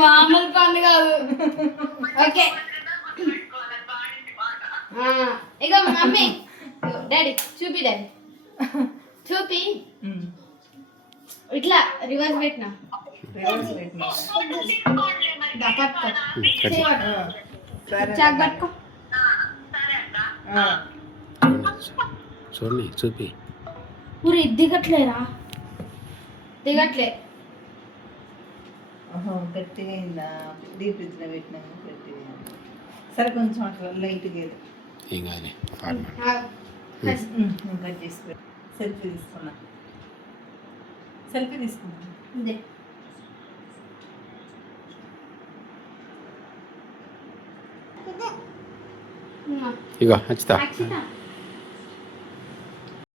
మామూలు పని కాదు. ఓకే ఇక మమ్మీ డాడీ చూపి, డాడీ చూపి. ఇట్లా రివర్స్ పెట్టినా చూడండి చూపి. ఊరి దిగట్లేరా? దిగట్లే. గట్టిగా అయిందా? డీప్ ఫ్రిడ్జ్లో పెట్టినాము గట్టిగా. సరే కొంచెం అట్లా లైట్గా ఏం కాదు. కట్ చేసి సెల్ఫీ తీసుకున్నా. సెల్ఫీ తీసుకున్నా. ఇగో అచ్చితా.